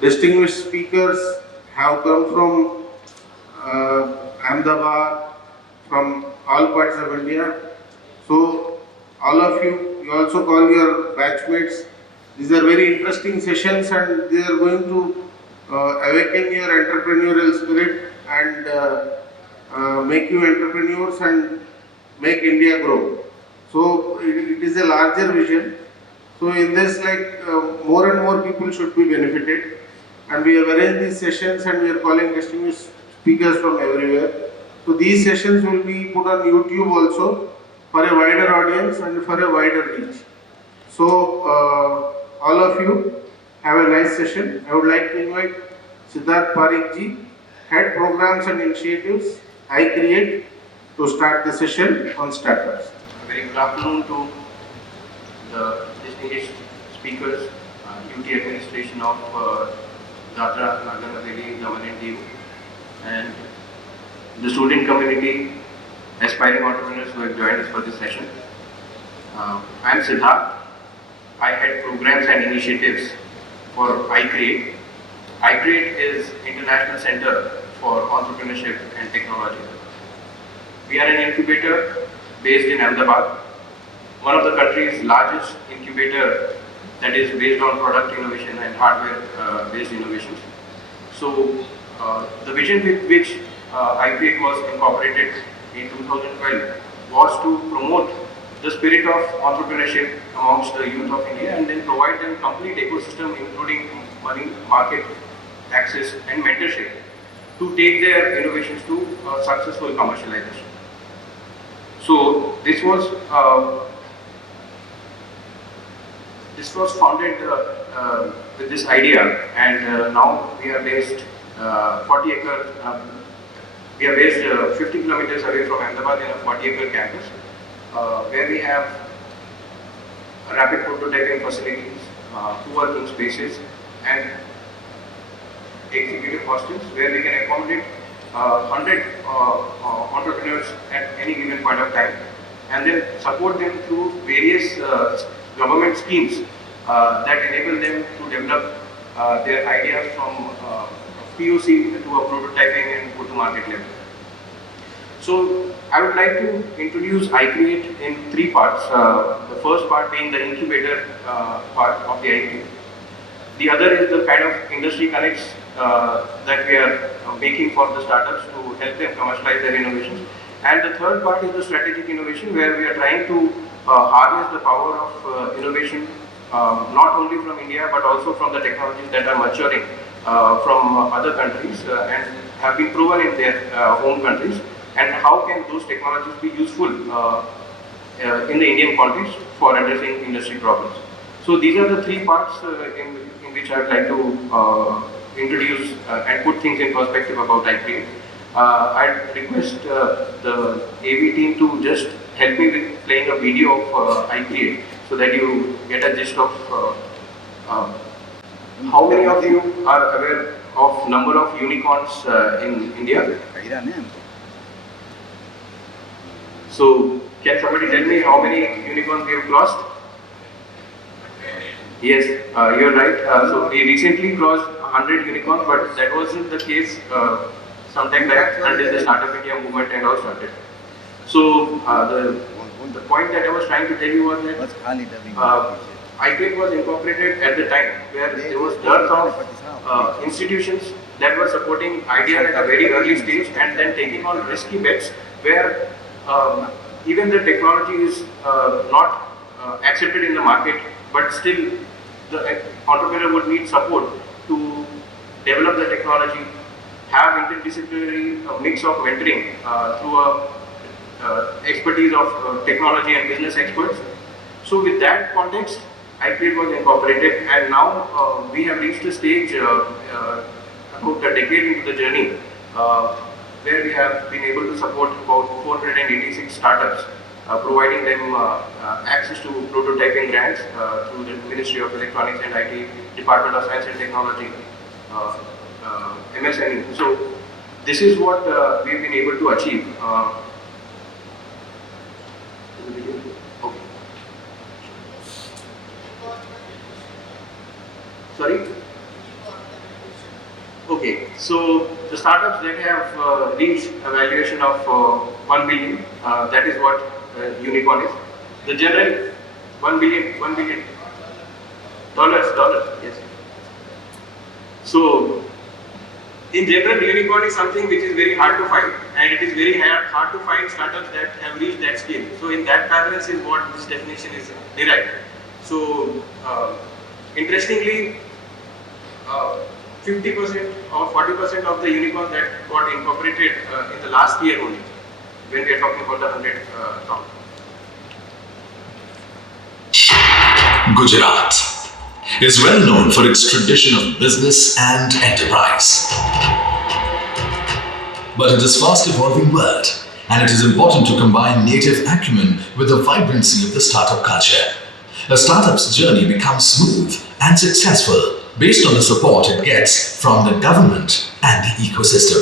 Distinguished speakers have come from Ahmedabad, from all parts of India. So all of you, you also call your batchmates. These are very interesting sessions and they are going to awaken your entrepreneurial spirit and make you entrepreneurs and make India grow. So it is a larger vision. So in this, more and more people should be benefited, and we have arranged these sessions, and we are calling distinguished speakers from everywhere. So these sessions will be put on YouTube also for a wider audience and for a wider reach. So all of you have a nice session. I would like to invite Siddharth Parikh ji, Head Programs and Initiatives, I Create, to start the session on startups. A very good afternoon to the distinguished speakers, UT administration of DNH&DD, DAMAN and DU, and the student community, aspiring entrepreneurs who have joined us for this session. I am Siddharth. I head programs and initiatives for I Create. I Create is International Center for Entrepreneurship and Technology. We are an incubator based in Ahmedabad, one of the country's largest incubator that is based on product innovation and hardware based innovations. So the vision with which iCreate was incorporated in 2012 was to promote the spirit of entrepreneurship amongst the youth of India and then provide them complete ecosystem including money, market, access and mentorship to take their innovations to successful commercialization. So this was founded with this idea, and now we are based 40 acres. We are based 50 kilometers away from Ahmedabad in a 40-acre campus, where we have rapid prototyping facilities, co-working spaces, and executive hostels where we can accommodate 100 entrepreneurs at any given point of time, and then support them through various government schemes that enable them to develop their ideas from POC to a prototyping and go-to-market level. So I would like to introduce iCreate in three parts. The first part being the incubator part of the iCreate. The other is the kind of industry connects that we are making for the startups to help them commercialize their innovations. And the third part is the strategic innovation, where we are trying to harness the power of innovation not only from India but also from the technologies that are maturing from other countries and have been proven in their home countries, and how can those technologies be useful in the Indian context for addressing industry problems. So these are the three parts in which I would like to introduce and put things in perspective about iCreate. I'd request the AV team to just help me with playing a video of iCreate so that you get a gist of how many of you are aware of number of unicorns in India. So can somebody tell me how many unicorns we have crossed? Yes, you're right. So we recently crossed 100 unicorns, but that wasn't the case sometime back until the Startup India movement and all started. So the point that I was trying to tell you was that iCreate was incorporated at the time where there was dearth of institutions that were supporting ideas at a very early stage and then taking on risky bets where even the technology is not accepted in the market, but still the entrepreneur would need support to develop the technology, have interdisciplinary mix of mentoring through a expertise of technology and business experts. So with that context, iCreate was incorporated, and now we have reached a stage about a decade into the journey where we have been able to support about 486 startups, providing them access to prototyping grants through the Ministry of Electronics and IT, Department of Science and Technology, MSME. So this is what we've been able to achieve. Okay. Sorry? Okay, so the startups that have reached a valuation of 1 billion, that is what unicorn is. The general 1 billion dollars, yes. So, in general, unicorn is something which is very hard to find, and it is very hard to find startups that have reached that scale. So, in that balance is what this definition is derived. So, interestingly, 50% or 40% of the unicorns that got incorporated in the last year only, when we are talking about the 100 count. Gujarat is well known for its tradition of business and enterprise. But it is a fast evolving world, and it is important to combine native acumen with the vibrancy of the startup culture. A startup's journey becomes smooth and successful based on the support it gets from the government and the ecosystem.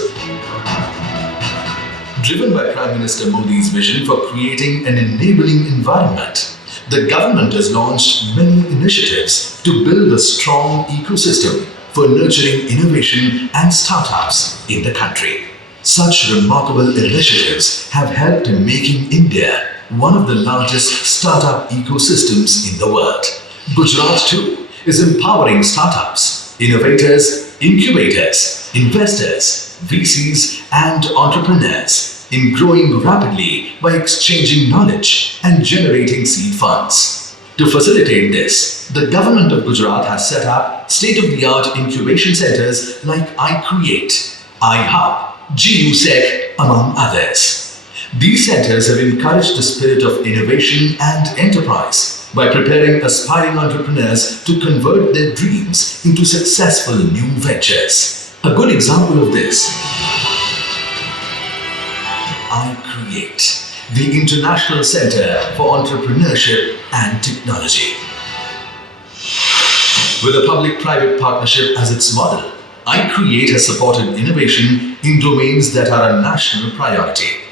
Driven by Prime Minister Modi's vision for creating an enabling environment, the government has launched many initiatives to build a strong ecosystem for nurturing innovation and startups in the country. Such remarkable initiatives have helped in making India one of the largest startup ecosystems in the world. Gujarat too is empowering startups, innovators, incubators, investors, VCs and entrepreneurs in growing rapidly by exchanging knowledge and generating seed funds. To facilitate this, the government of Gujarat has set up state-of-the-art incubation centers like iCreate, iHub, GUSEC, among others. These centers have encouraged the spirit of innovation and enterprise by preparing aspiring entrepreneurs to convert their dreams into successful new ventures. A good example of this, iCreate, the International Center for Entrepreneurship and Technology. With a public-private partnership as its model, iCreate has supported innovation in domains that are a national priority.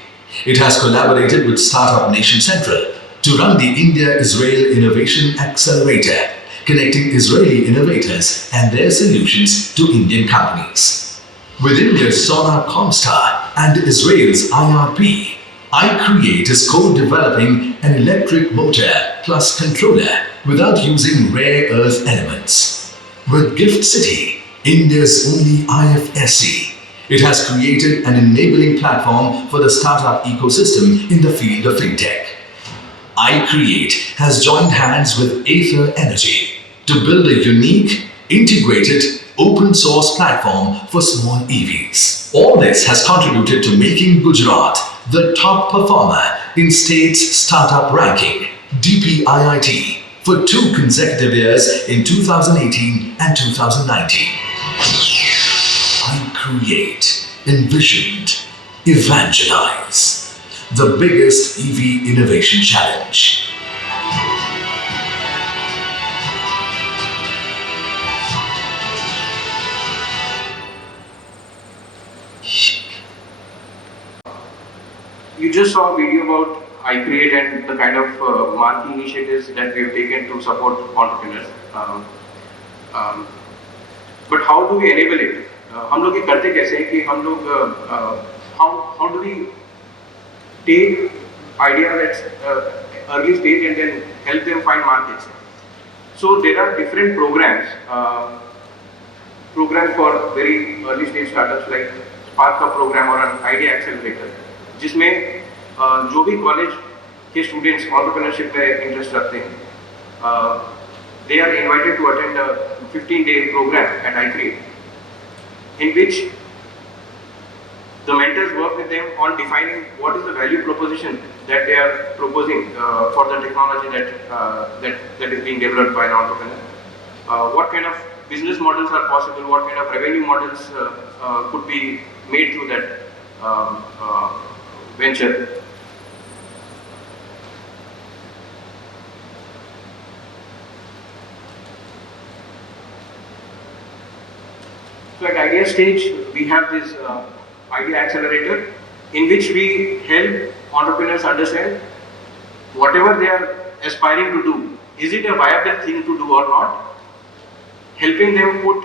It has collaborated with Startup Nation Central to run the India-Israel Innovation Accelerator, connecting Israeli innovators and their solutions to Indian companies. With India's Sonar Comstar and Israel's IRP, iCreate is co-developing an electric motor plus controller without using rare earth elements. With Gift City, India's only IFSC, it has created an enabling platform for the startup ecosystem in the field of fintech. iCreate has joined hands with Aether Energy to build a unique, integrated, open source platform for small EVs. All this has contributed to making Gujarat the top performer in state's startup ranking, DPIIT, for 2 consecutive years in 2018 and 2019. iCreate, envisioned, evangelize, the biggest EV innovation challenge. You just saw a video about iCreate and the kind of marquee initiatives that we have taken to support entrepreneurs. But how do we enable it? हम लोग ये करते कैसे हैं कि हम लोग how do we take idea that's early stage and then help them find markets? So there are different programs for very early stage startups like Spark Up program or an idea accelerator, जिसमें जो भी college के students entrepreneurship में interest रखते हैं, they are invited to attend a 15-day program at iCreate, in which the mentors work with them on defining what is the value proposition that they are proposing for the technology that is being developed by an entrepreneur. What kind of business models are possible, what kind of revenue models could be made through that venture. So at idea stage, we have this idea accelerator in which we help entrepreneurs understand whatever they are aspiring to do, is it a viable thing to do or not? Helping them put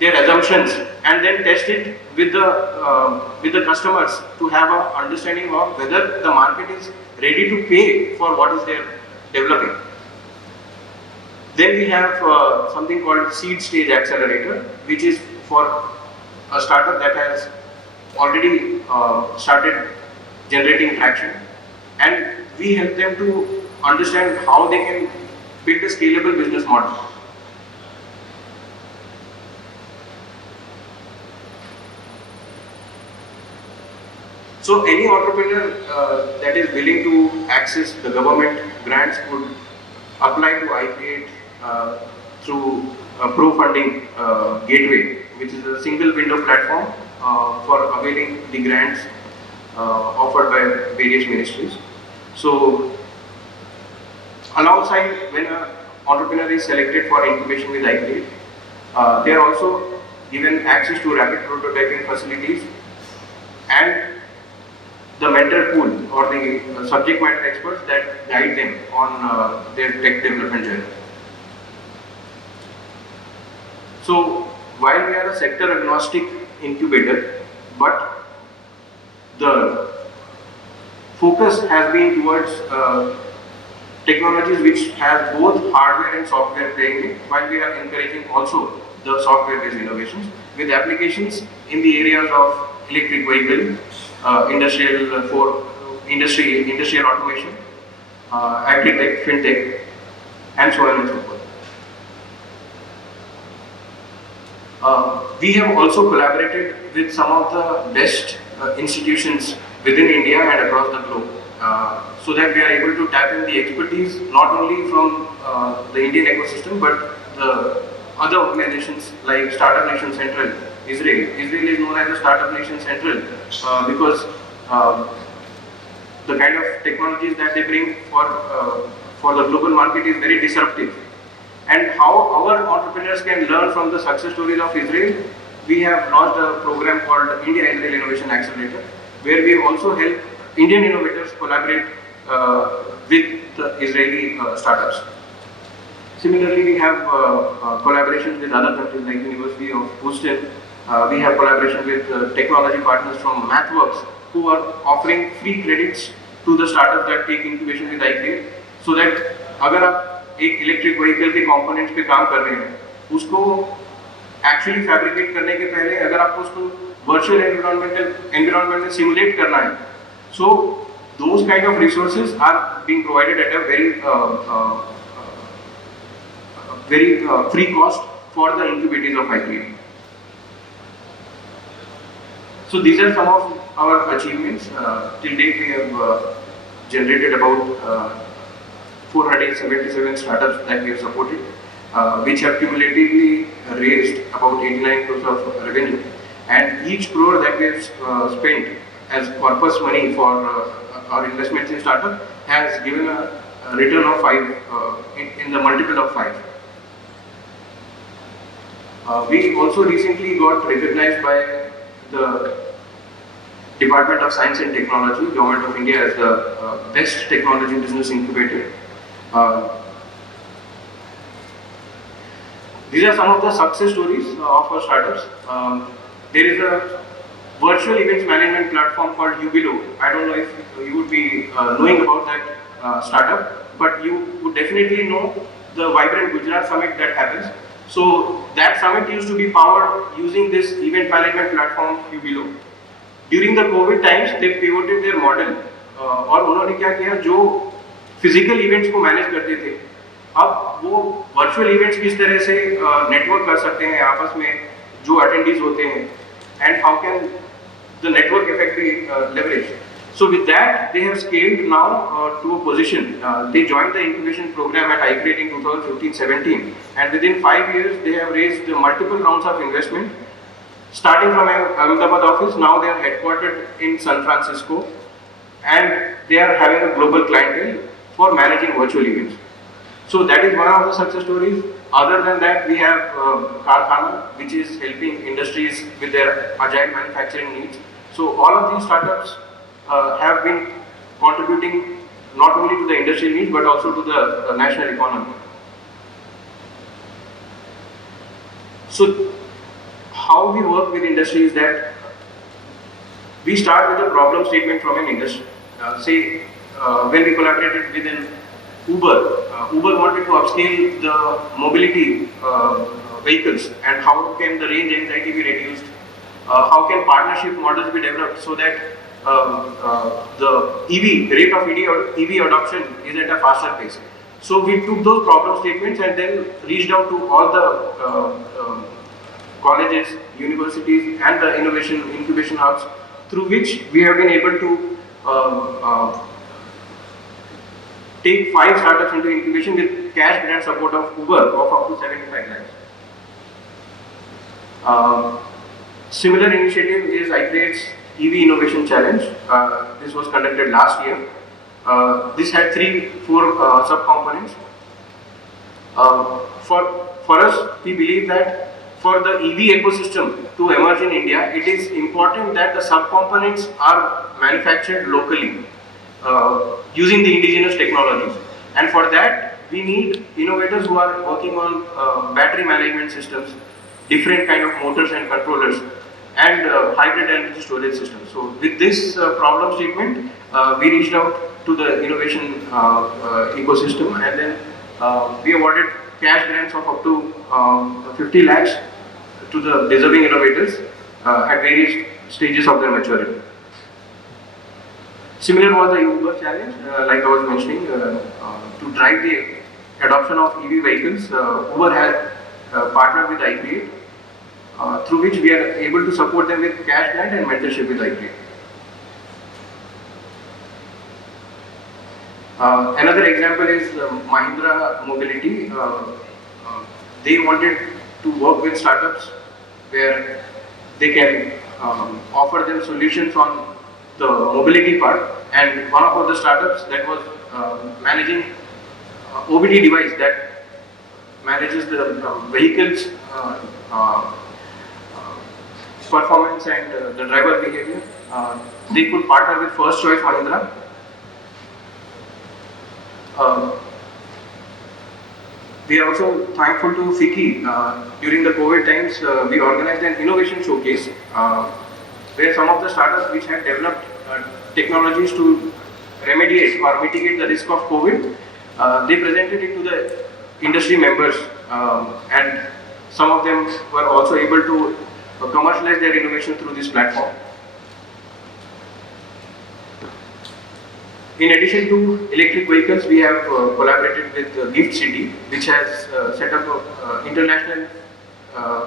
their assumptions and then test it with the customers to have an understanding of whether the market is ready to pay for what is they're developing. Then we have something called seed stage accelerator, which is for a startup that has already started generating traction, and we help them to understand how they can build a scalable business model. So any entrepreneur that is willing to access the government grants could apply to iCreate through a pro-funding gateway, which is a single window platform for availing the grants offered by various ministries. So alongside, when an entrepreneur is selected for incubation with iCreate, they are also given access to rapid prototyping facilities and the mentor pool or the subject matter experts that guide them on their tech development journey. So while we are a sector agnostic incubator, but the focus has been towards technologies which have both hardware and software playing in, while we are encouraging also the software-based innovations with applications in the areas of electric vehicle, industrial automation, agri-tech, fintech, and so on and so forth. We have also collaborated with some of the best institutions within India and across the globe, so that we are able to tap in the expertise not only from the Indian ecosystem but the other organizations like Startup Nation Central, Israel. Israel is known as a Startup Nation Central because the kind of technologies that they bring for the global market is very disruptive. And how our entrepreneurs can learn from the success stories of Israel, we have launched a program called India-Israel Innovation Accelerator, where we also help Indian innovators collaborate with the Israeli startups. Similarly, we have collaborations with other countries like University of Houston. We have collaboration with technology partners from MathWorks, who are offering free credits to the startups that take incubation with iCreate, so that अगर आप एक electric vehicle के components पे काम कर रहे हैं, उसको एक्चुअली फैब्रिकेट करने के पहले अगर आपको उसको वर्चुअल एनवायरनमेंट में सिमुलेट करना है, so those kind of resources are being provided at a very free cost for the incubators of iCreate. So these are some of our achievements. Till date, we have generated about 477 startups that we have supported, which have cumulatively raised about 89 crores of revenue. And each crore that we have spent as corpus money for our investments in startup has given a return of 5 in the multiple of 5. We also recently got recognized by the Department of Science and Technology, Government of India, as the best technology business incubator. These are some of the success stories of our startups. There is a virtual events management platform called Ubilo. I don't know if you would be knowing about that startup, but you would definitely know the vibrant Gujarat summit that happens. So that summit used to be powered using this event management platform Ubilo. During the COVID times, they pivoted their model और उन्होंने क्या किया, जो physical events को manage करते थे, अब वो वर्चुअल इवेंट्स किस तरह से नेटवर्क कर सकते हैं आपस में जो अटेंडीज होते हैं, and how can the network effect be leverage. So with that, they have scaled now to a position. They joined the incubation program at iCreate in 2015-17, and within 5 years, they have raised multiple rounds of investment. Starting from Ahmedabad office, now they are headquartered in San Francisco, and they are having a global clientele for managing virtual events. So that is one of the success stories. Other than that, we have Karkhana, which is helping industries with their agile manufacturing needs. So all of these startups have been contributing not only to the industrial needs but also to the national economy. So how we work with industry is that we start with a problem statement from an industry. Say, when we collaborated with an Uber, Uber wanted to upscale the mobility vehicles, and how can the range anxiety be reduced? How can partnership models be developed so that the EV rate of EV adoption is at a faster pace? So we took those problem statements and then reached out to all the colleges, universities, and the innovation incubation hubs, through which we have been able to take 5 startups into incubation with cash grant support of Uber of up to 75 lakhs. Similar initiative is iCreate's EV Innovation Challenge. This was conducted last year. This had 4 sub-components. For us, we believe that for the EV ecosystem to emerge in India, it is important that the sub-components are manufactured locally using the indigenous technologies. And for that, we need innovators who are working on battery management systems, different kind of motors and controllers, and hybrid energy storage systems. So with this problem statement, we reached out to the innovation ecosystem, and then we awarded cash grants of up to 50 lakhs to the deserving innovators at various stages of their maturity. Similar was the Uber challenge, like I was mentioning, to drive the adoption of EV vehicles. Uber had partnered with iCreate, through which we are able to support them with cash grant and mentorship with iCreate. Another example is Mahindra Mobility. They wanted to work with startups where they can offer them solutions on the mobility part, and one of the startups that was managing OBD device that manages the vehicle's performance and the driver behavior. They could partner with First Choice Mahindra. We are also thankful to FICCI. During the COVID times, we organized an innovation showcase where some of the startups which had developed technologies to remediate or mitigate the risk of COVID, they presented it to the industry members, and some of them were also able to commercialize their innovation through this platform. In addition to electric vehicles, we have collaborated with Gift City, which has set up an international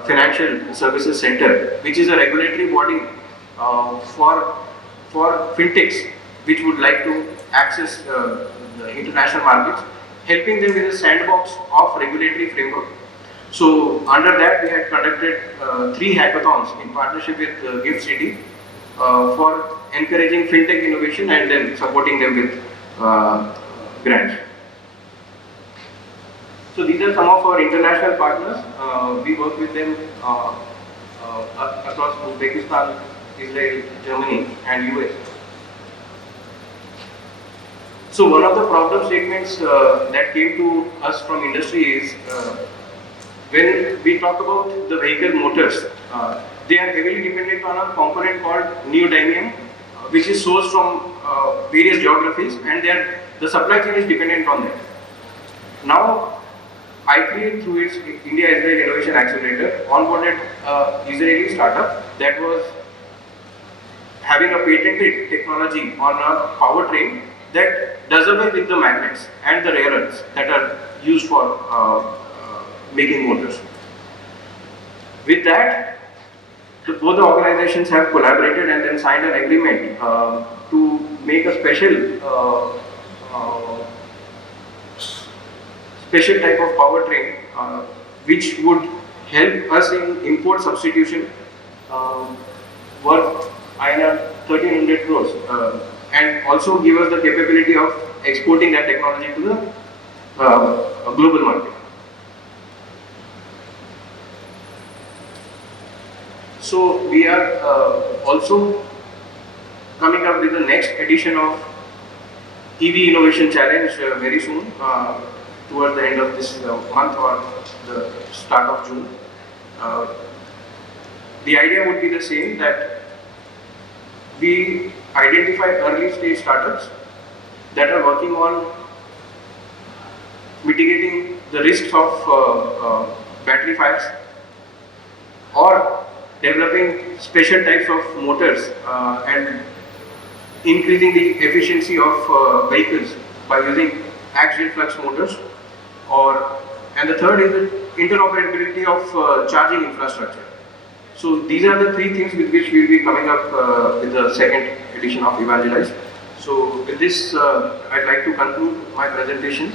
financial services center, which is a regulatory body for fintechs which would like to access the international markets, helping them with a sandbox of regulatory framework. So under that, we had conducted 3 hackathons in partnership with Gift City for encouraging fintech innovation and then supporting them with grants. So these are some of our international partners. We work with them across Uzbekistan, Israel, Germany, and US. So one of the problem statements that came to us from industry is when we talk about the vehicle motors, they are heavily dependent on a component called neodymium, which is sourced from various geographies, and the supply chain is dependent on that. Now, iCreate, through its India-Israel Innovation Accelerator, onboarded Israeli startup that was having a patented technology on a powertrain that does away with the magnets and the rare earths that are used for making motors. With that, both the organizations have collaborated and then signed an agreement to make a special type of powertrain which would help us in import substitution worth INR 1300 crores and also give us the capability of exporting that technology to the global market. So we are also coming up with the next edition of EV Innovation Challenge very soon, towards the end of this month or the start of June. the idea would be the same, that we identify early stage startups that are working on mitigating the risks of battery fires, or developing special types of motors and increasing the efficiency of vehicles by using axial flux motors, and the third is the interoperability of charging infrastructure. So these are the three things with which we will be coming up with the second edition of Evangelize. So with this, I'd like to conclude my presentation.